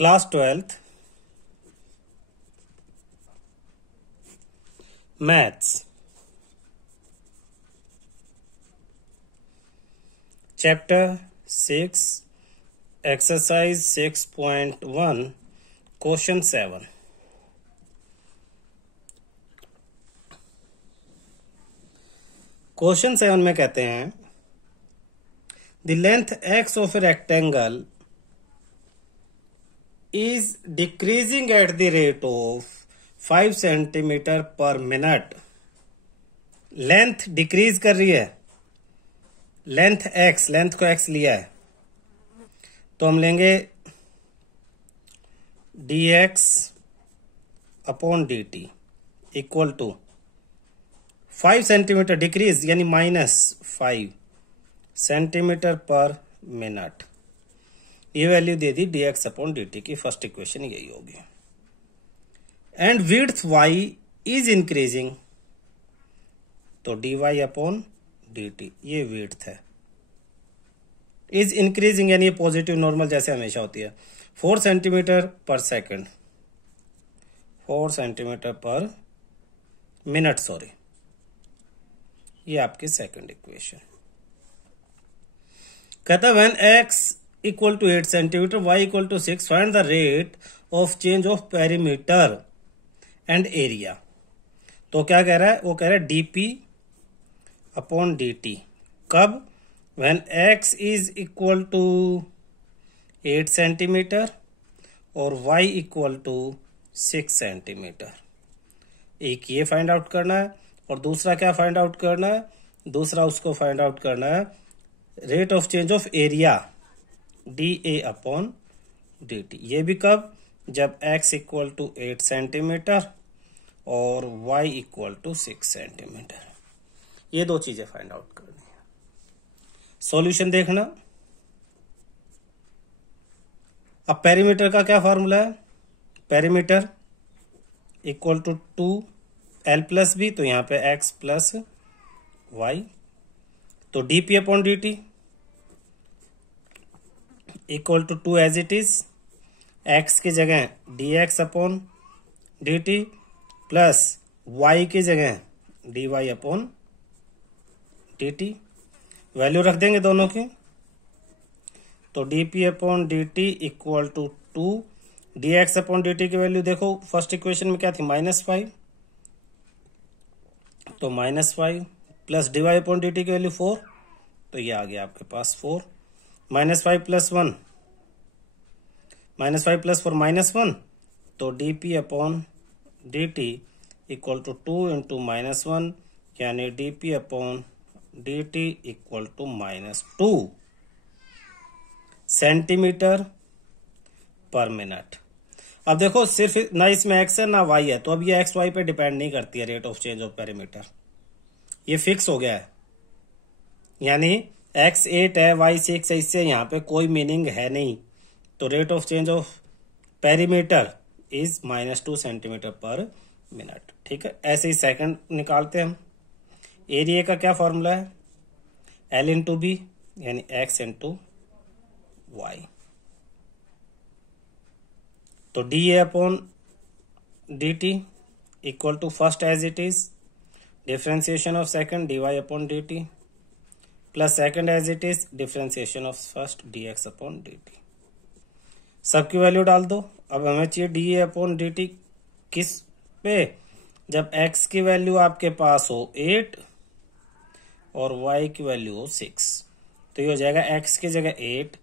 Class 12th maths chapter 6 exercise 6.1 question 7। Question 7 में कहते हैं the length X of a rectangle is decreasing at the rate of 5 centimetre per minute. Length decrease कर रही है, length X, length को X लिया है तो हम लेंगे dx upon dt equal to 5 centimetre decrease यानी -5 सेंटीमीटर पर मिनट। ये वैल्यू दे दी dx अपॉन dt की। फर्स्ट इक्वेशन यही होगी। And width y is increasing तो dy अपॉन dt, ये विड्थ है। इज इंक्रीजिंग यानी पॉजिटिव नॉर्मल जैसे हमेशा होती है। 4 centimetre per second, 4 centimetre per minute, sorry, ये आपकी सेकंड इक्वेशन। कहता है when x equal to 8 centimetre, y equal to 6, find the rate of change of perimeter and area. तो क्या कह रहा है, वो कह रहा है dp अपॉन dt। कब? When x is equal to 8 centimetre और y इक्वल टू 6 सेंटीमीटर। एक ये फाइंड आउट करना है और दूसरा क्या फाइंड आउट करना है, दूसरा उसको फाइंड आउट करना है rate of change of area dA upon dt। ये भी कब? जब x इक्वल टू 8 सेंटीमीटर और y इक्वल टू 6 सेंटीमीटर। ये दो चीजें फाइंड आउट करनी है। सॉल्यूशन देखना। अब पेरीमीटर का क्या फॉर्मूला है, perimeter equal to 2l plus B, तो यहां पे x प्लस y, तो dp upon dt equal to 2 as it is, x की जगह dx upon dt plus y की जगह dy अपॉन dt। वैल्यू रख देंगे दोनों की, तो dp upon dt equal to 2, dx upon dt की वैल्यू देखो फर्स्ट इक्वेशन में क्या थी, -5, तो -5 प्लस dy अपॉन dt की वैल्यू 4, तो ये आ गया आपके पास 4, -5 प्लस 1, -5 प्लस 4 -1, तो dp upon dt equal to 2 into -1 यानी dp upon dt equal to -2 centimetre per minute. अब देखो सिर्फ ना इसमें x है ना y है, तो अब ये x y पे डिपेंड नहीं करती है rate of change of perimeter, ये फिक्स हो गया है। यानी x 8 है y 6 है, इससे यहाँ पे कोई मीनिंग है नहीं। तो rate of change of perimeter is -2 centimetre per minute. ठीक है, ऐसे ही सेकंड निकालते हैं हम। एरिया का क्या फॉर्मूला है, L इंटू बी यानी x इंटू वाई, तो dA upon dt equal to first as it is differentiation of second dy upon dt plus second as it is differentiation of first dx upon dt। सबकी value डाल दो। अब हमें चाहिए dA upon dt किस पे, जब x की वैल्यू आपके पास हो 8 और y की वैल्यू हो 6, तो ये हो जाएगा x की जगह 8,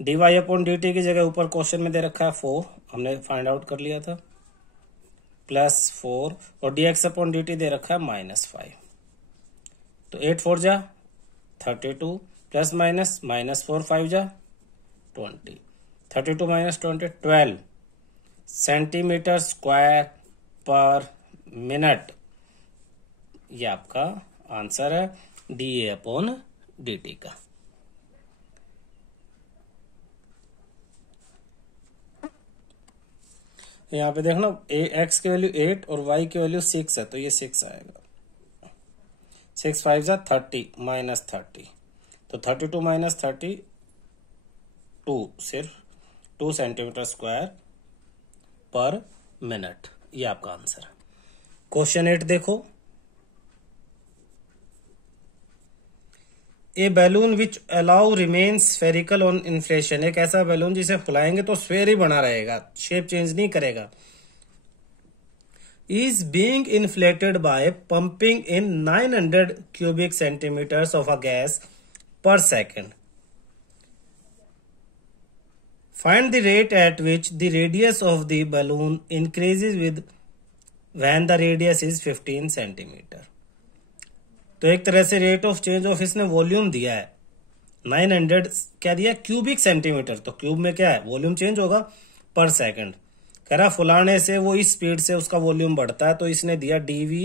dy अपॉन dt की जगह ऊपर क्वेश्चन में दे रखा है 4, हमने फाइंड आउट कर लिया था, प्लस 4 और dx अपॉन dt दे रखा है -5, तो 8 4 जा 32 प्लस -4 5 जा 20, 32 माइनस 20 12 सेंटीमीटर स्क्वायर पर मिनट। ये आपका आंसर है dA अपॉन dt का। यहाँ पे देखना x की वैल्यू 8 और y की वैल्यू 6 है, तो ये 6 आएगा। 6 5 जा 30 -30, तो 32 माइनस 32 सिर्फ 2 सेंटीमीटर स्क्वायर पर मिनट। ये आपका आंसर है। क्वेश्चन 8 देखो, a balloon which allow remain spherical on inflation, एक ऐसा बैलून जिसे फुलाएंगे तो स्फेयर ही बना रहेगा, शेप चेंज नहीं करेगा, is being inflated by pumping in 900 cubic centimeters of a gas per second. Find the rate at which the radius of the balloon increases with when the radius is 15 centimeter. तो एक तरह से rate of change of इसने volume दिया है 900 क्या दिया cubic centimetre, तो क्यूब में क्या है वॉल्यूम चेंज होगा पर सेकंड। कह रहा फुलाने से वो इस स्पीड से उसका वॉल्यूम बढ़ता है, तो इसने दिया dv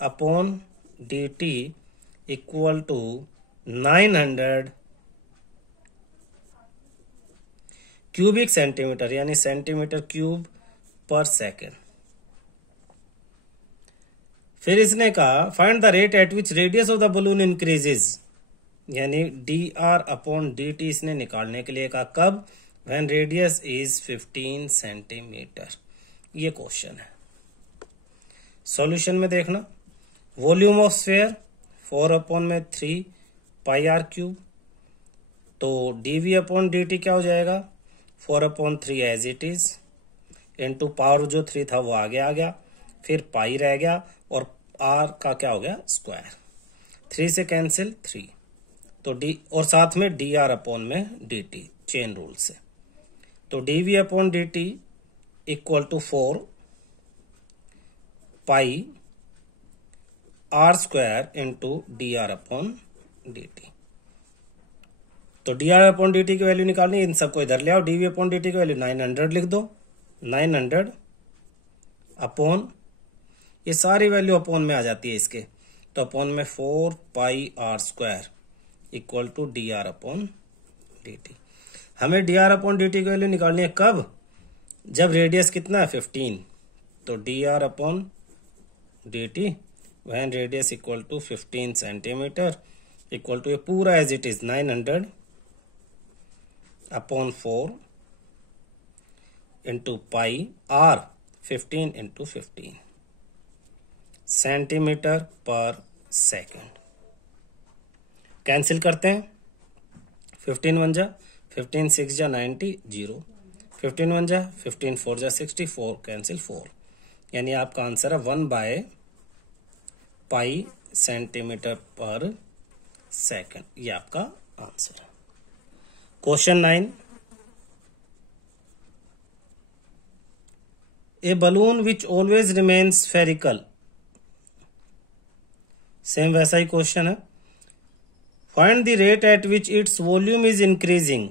upon dt equal to 900 cubic centimetre यानी सेंटीमीटर क्यूब पर सेकेंड। फिर इसने कहा find the rate at which radius of the balloon increases, यानी dr अपॉन dt इसने निकालने के लिए कहा कब, व्हेन रेडियस इज 15 सेंटीमीटर। ये क्वेश्चन है। सॉल्यूशन में देखना, वॉल्यूम ऑफ स्फीयर 4 अपॉन में 3 पाई आर क्यूब, तो dv अपॉन dt क्या हो जाएगा 4 upon 3 as it is into power जो 3 था वो आगे आ गया, फिर पाई रह गया और r का क्या हो गया स्क्वायर, 3 से कैंसिल 3, तो d और साथ में dr अपॉन में dt चेन रूल से, तो dv upon dt equal to 4 pi r square into dr upon dt। तो dr अपॉन dt की वैल्यू निकालनी, इन सबको इधर ले आओ, dv अपॉन dt की वैल्यू 900 लिख दो, 900 अपॉन ये सारी वैल्यू अपॉन में आ जाती है इसके, तो अपॉन में 4 pi r square equal to dr upon dt। हमें dr अपॉन dt की वैल्यू निकालनी है कब, जब रेडियस कितना है 15, तो dr upon dt when radius equal to 15 centimetre equal to ये पूरा as it is 900 upon 4 into pi r 15 into 15 centimetre पर सेकेंड। कैंसिल करते हैं, 15 1 जा 15 6 जा 90 0, 15 1 जा 15 4 जा 64 कैंसिल 4, यानी आपका आंसर है 1 बाय पाई सेंटीमीटर पर सेकेंड। ये आपका आंसर है। Question 9, a balloon which always remains spherical, same वैसा ही क्वेश्चन है। Find the rate at which its volume is increasing,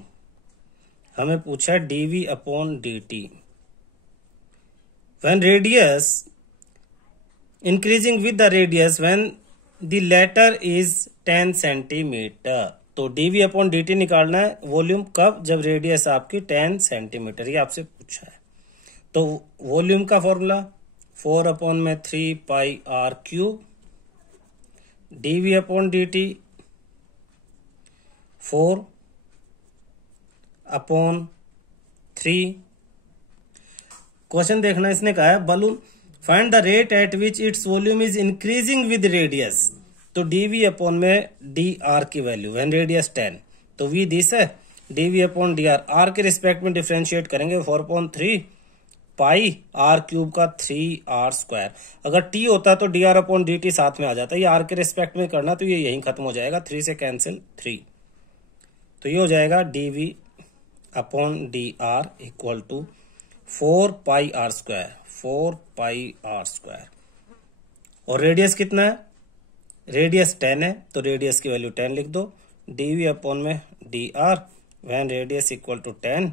हमें पूछा है dv upon dt when radius increasing with the radius when the latter is 10 centimetre, तो dv upon dt निकालना है volume कब, जब रेडियस आपकी 10 सेंटीमीटर, ये आपसे पूछा है। तो वॉल्यूम का फॉर्मूला 4 अपॉन में 3 पाई r cube, dv upon dt 4 upon 3। Question देखना, इसने कहा है balloon find the rate at which its volume is increasing with radius, तो dv अपॉन में dr की वैल्यू व्हेन रेडियस 10, तो v दिस है dv अपॉन dr, r के रिस्पेक्ट में डिफरेंशिएट करेंगे 4 अपॉन 3 पाई r क्यूब का 3r स्क्वायर, अगर t होता तो dr अपॉन dt साथ में आ जाता, ये r के रिस्पेक्ट में करना तो ये यहीं खत्म हो जाएगा, 3 से कैंसिल 3, तो ये हो जाएगा dv upon dr equal to 4 pi r square, 4 pi r square, और रेडियस कितना है, रेडियस 10 है, तो रेडियस की वैल्यू 10 लिख दो, dv अपॉन में dr when radius equal to 10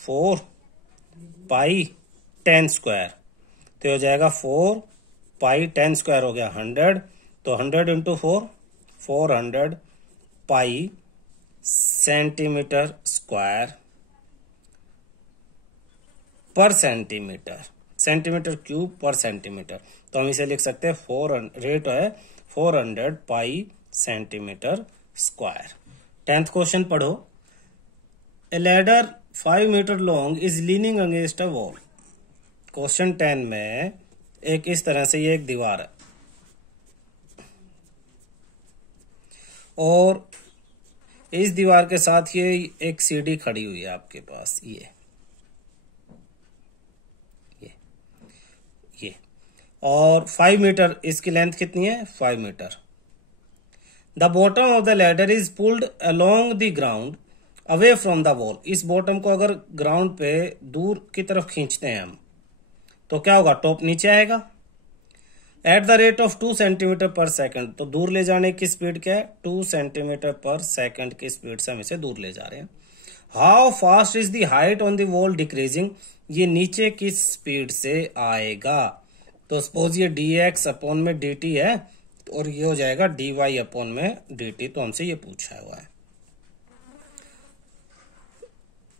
4 pi 10 square, तो हो जाएगा 4 पाई 10 स्क्वायर हो गया 100, तो 100 इंटू 4 400 पाई सेंटीमीटर स्क्वायर पर सेंटीमीटर, सेंटीमीटर क्यूब पर सेंटीमीटर, तो हम इसे लिख सकते हैं 400, रेट है 400 पाई सेंटीमीटर स्क्वायर। 10th क्वेश्चन पढ़ो, a ladder 5 metre long is leaning against a wall. Question 10 में एक इस तरह से ये एक दीवार है और इस दीवार के साथ ये एक सीढ़ी खड़ी हुई है आपके पास, ये और 5 मीटर इसकी लेंथ कितनी है, 5 metre. The bottom of the ladder is pulled along the ground away from the wall. इस बॉटम को अगर ग्राउंड पे दूर की तरफ खींचते हैं हम तो क्या होगा, टॉप नीचे आएगा। At the rate of 2 centimetre per second, तो दूर ले जाने की स्पीड क्या है, 2 सेंटीमीटर पर सेकंड की स्पीड से हम इसे दूर ले जा रहे हैं। How fast is the height on the wall decreasing, ये नीचे किस स्पीड से आएगा। तो सपोज ये dx अपॉन में dt है और ये हो जाएगा dy अपॉन में dt, तो हमसे ये पूछा हुआ है।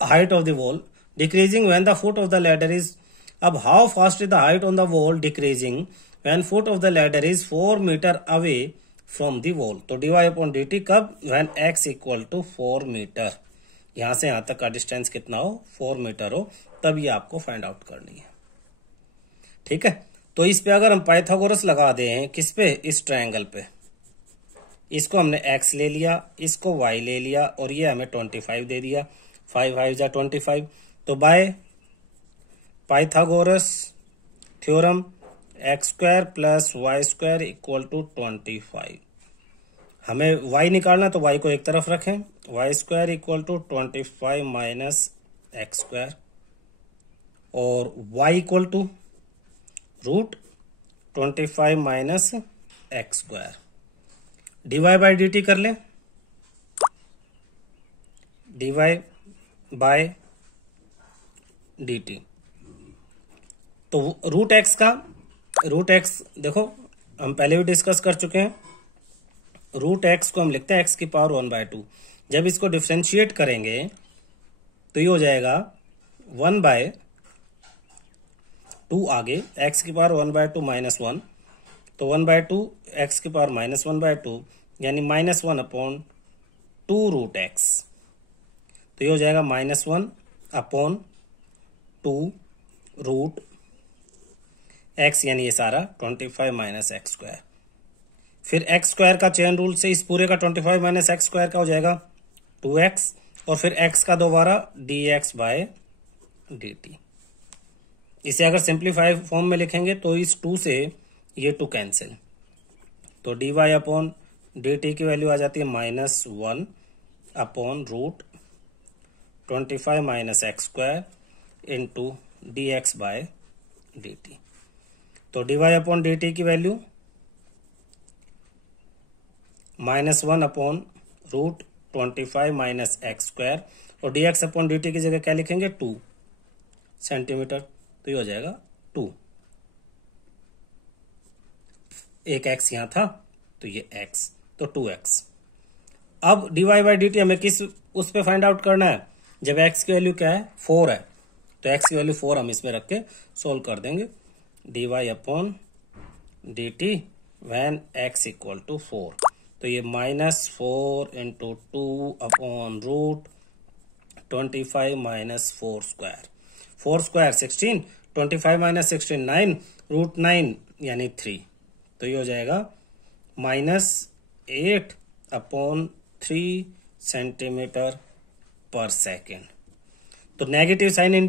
Height of the wall decreasing when the foot of the ladder is, अब how fast is the height on the wall decreasing when foot of the ladder is 4 metre away from the wall. तो dy upon dt कब, when x equal to 4 metre, यहां से यहां तक का distance कितना हो, 4 मीटर हो, तब ये आपको फाइंड आउट करनी है। ठीक है, तो इस पे अगर हम पाइथागोरस लगा दें, किस पे, इस ट्रायंगल पे, इसको हमने x ले लिया, इसको y ले लिया और ये हमें 25 दे दिया, 5 5 जा 25, तो by Pythagoras theorem X square plus Y square equal to 25। हमें y निकालना तो y को एक तरफ रखें, Y square equal to 25 minus X square और y equal to root 25 minus X square. D Y by D T कर लें, डीवाई बाय डी टी। तो रूट एक्स का, रूट एक्स देखो हम पहले भी डिस्कस कर चुके हैं, रूट एक्स को हम लिखते हैं एक्स की पावर 1/2। जब इसको डिफ्रेंशिएट करेंगे तो ये हो जाएगा 1/2 आगे x की पावर 1/2 माइनस 1, तो 1/2 x की पावर माइनस 1/2 यानी -1 अपॉन 2 रूट एक्स, तो ये हो जाएगा -1 अपॉन 2 रूट एक्स, यानी ये सारा 25 माइनस एक्स स्क्वायर। फिर एक्स स्क्वायर का चेन रूल से इस पूरे का 25 माइनस एक्स स्क्वायर का हो जाएगा 2x और फिर x का दोबारा dx बाय dt। इसे अगर सिंप्लीफाई फॉर्म में लिखेंगे तो इस 2 से ये 2 कैंसिल, तो dy अपॉन dt की वैल्यू आ जाती है -1 upon root 25 minus X square into dx by dt। तो dy अपॉन dt की value -1 upon root 25 minus X square और dx अपॉन dt की जगह क्या लिखेंगे, 2 सेंटीमीटर, तो ये हो जाएगा 2। एक x यहां था तो ये x, तो 2x। अब dy बाई dt हमें किस उस पे फाइंड आउट करना है, जब x की वैल्यू क्या है, 4 है, तो x की वैल्यू 4 हम इसमें रख के सोल्व कर देंगे। dy upon dt when x equal to 4, तो ये -4 into 2 upon root 25 minus 4 square, 4 square 16, 25 minus 16 9, root 9 यानी 3, तो ये हो जाएगा -8 अपॉन 3 सेंटीमीटर पर सेकेंड। तो नेगेटिव साइन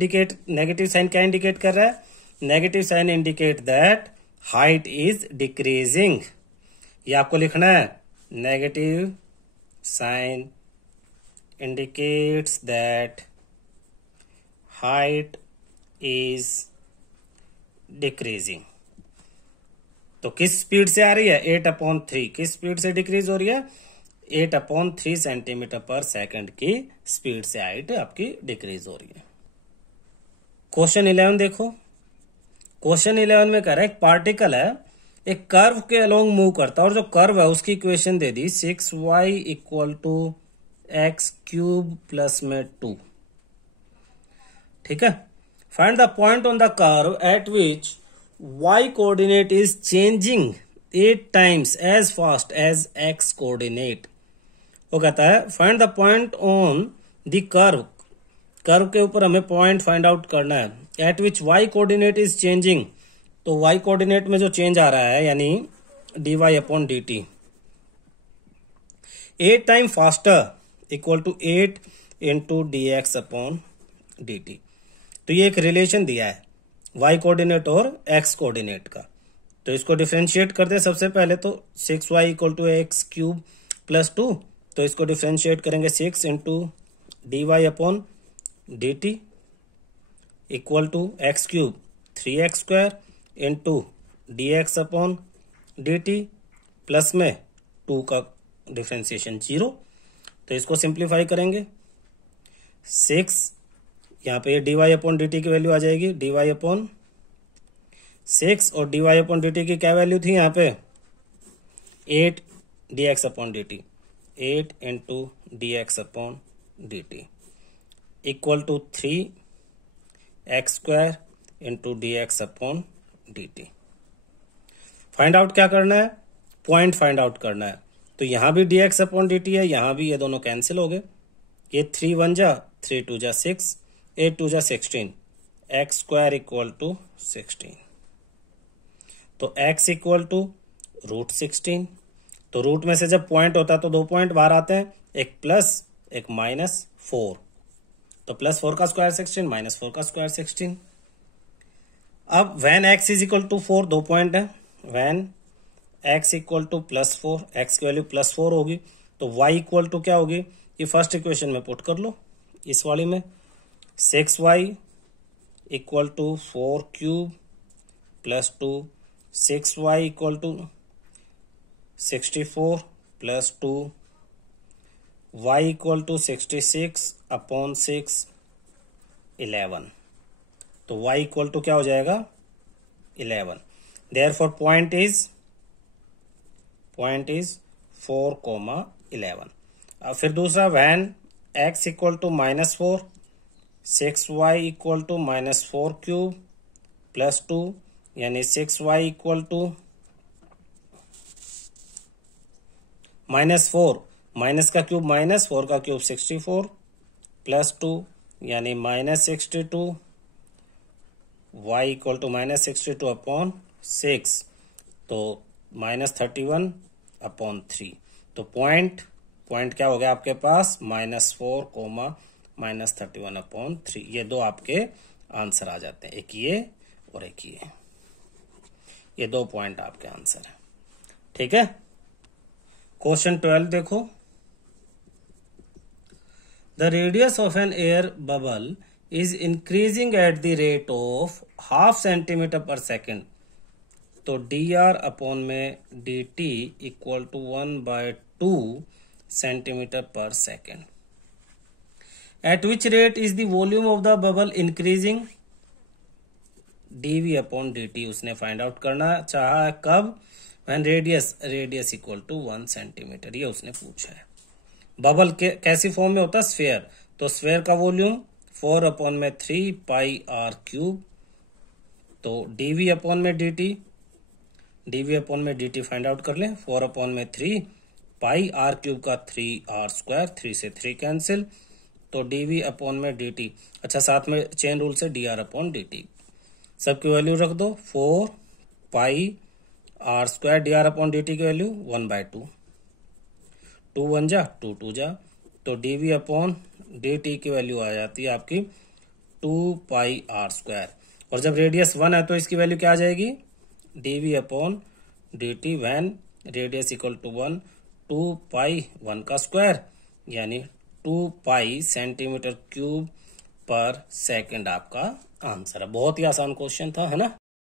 क्या इंडिकेट कर रहा है, negative sign indicate that height is decreasing. ये आपको लिखना है, negative sign indicates that height is decreasing। तो किस स्पीड से आ रही है, 8/3, किस स्पीड से डिक्रीज हो रही है, 8/3 सेंटीमीटर पर सेकंड की स्पीड से हाइट आपकी डिक्रीज हो रही है। क्वेश्चन 11 देखो, क्वेश्चन 11 में कह रहा है एक पार्टिकल है, एक कर्व के अलोंग मूव करता है और जो कर्व है उसकी इक्वेशन दे दी 6y equal to x cube plus में 2। ठीक है, find the point on the curve at which y coordinate is changing 8 times as fast as x coordinate. वो कहता है find the point on the curve curve के ऊपर हमें point find out करना है at which y coordinate is changing. तो y coordinate में जो चेंज आ रहा है यानी dy upon dt 8 time faster equal to 8 into dx upon dt। तो ये एक रिलेशन दिया है y कोऑर्डिनेट और x कोऑर्डिनेट का। तो इसको डिफरेंशिएट करते हैं सबसे पहले। तो 6y equal to x cube plus 2, तो इसको डिफरेंशिएट करेंगे 6 into dy upon dt equal to x cube 3x square into dx upon dt plus में 2 का डिफरेंशिएशन 0। तो इसको सिंप्लीफाई करेंगे 6, यहाँ पे dy अपॉन dt की वैल्यू आ जाएगी dy अपॉन 6 और dy अपॉन dt की क्या वैल्यू थी यहाँ पे 8 dx upon dt 8 into dx upon dt equal to 3x square into dx upon dt। Find out क्या करना है, पॉइंट फाइंड आउट करना है। तो यहां भी dx अपॉन dt है, यहां भी ये दोनों कैंसिल हो गए। ये 3 1 जा 3 2 जा 6 8 2 जा 16 x स्क्वायर इक्वल टू 16। तो x इक्वल टू रूट 16। तो रूट में से जब पॉइंट होता है तो 2 पॉइंट बाहर आते हैं, एक प्लस एक माइनस 4। तो प्लस 4 का स्क्वायर 16 माइनस 4 का स्क्वायर 16। अब when x is equal to 4 2 point है, when x equal to plus 4 x की वैल्यू प्लस 4 होगी तो y इक्वल टू क्या होगी, ये फर्स्ट इक्वेशन में पुट कर लो इस वाली में 6y equal to 4 cube plus 2 6y equal to 64 plus 2 y equal to 66 upon 6 11। तो y इक्वल टू क्या हो जाएगा 11। Therefore point is 4,11। अब फिर दूसरा when x equal to -4 6y equal to -4 cube plus 2 यानी 6y इक्वल टू -4 माइनस का cube -4 का क्यूब 64 प्लस 2 यानी -62 y इक्वल टू -62 अपॉन 6 तो -31 अपॉन 3। तो पॉइंट क्या हो गया आपके पास -4 -31 अपॉन 3। ये दो आपके आंसर आ जाते हैं, एक ये और एक ये 2 पॉइंट आपके आंसर है। ठीक है, क्वेश्चन 12 देखो। The radius of an air bubble is increasing at the rate of ½ centimeter per second. तो dr अपॉन में dt equal to 1/2 centimeter per second. At which rate is the volume of the bubble increasing? dv upon dt उसने find out करना चाहा है कब, when radius equal to 1 centimetre, ये उसने पूछा है। बबल कैसी फॉर्म में होता है, स्फेयर। तो स्फेयर का वॉल्यूम 4 अपॉन में 3 पाई r क्यूब। तो dv अपॉन में dt फाइंड आउट कर लें। 4 अपॉन में 3 पाई r क्यूब का 3r स्क्वायर, 3 से 3 कैंसिल। तो dv अपॉन में dt, अच्छा साथ में चेन रूल से dr अपॉन dt सबकी वैल्यू रख दो। 4 pi r square dr upon dt की वैल्यू 1/2, 2 1 जा 2 2 जा। तो dv अपॉन dt की वैल्यू आ जाती है आपकी 2 पाई r स्क्वायर। और जब रेडियस 1 है तो इसकी वैल्यू क्या आ जाएगी, dv upon dt when radius equal to 1 2 pi 1 का स्क्वायर यानी 2 पाई सेंटीमीटर क्यूब पर सेकंड आपका आंसर है। बहुत ही आसान क्वेश्चन था, है ना।